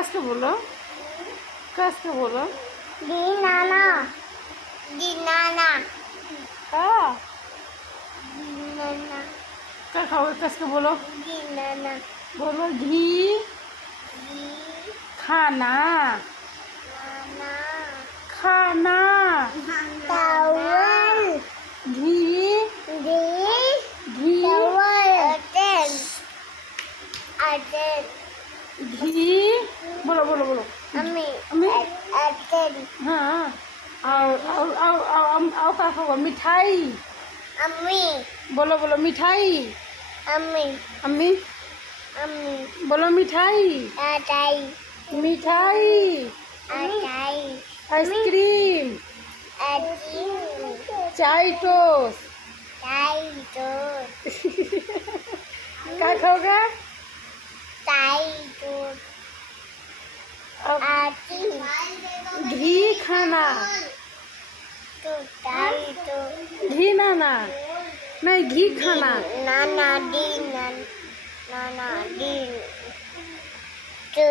कस के बोलो, कस के बोलो। दीनाना दीनाना हाँ दीनाना क्या खाओगे, कस के बोलो। दीनाना बोलो घी खाना, नाना खाना towel घी di घी towel aten घी बोलो बोलो बोलो। ami अम्मी aten हाँ और क्या खाओगे, मिठाई ami बोलो बोलो मिठाई। ami अम्मी ami बोलो मिठाई, atai Mithai atai ice cream ati chai toast tai to क्या खाओगे। tai to अब ati घी खाना, to tai to घी नाना नहीं घी खाना। nana din nana din to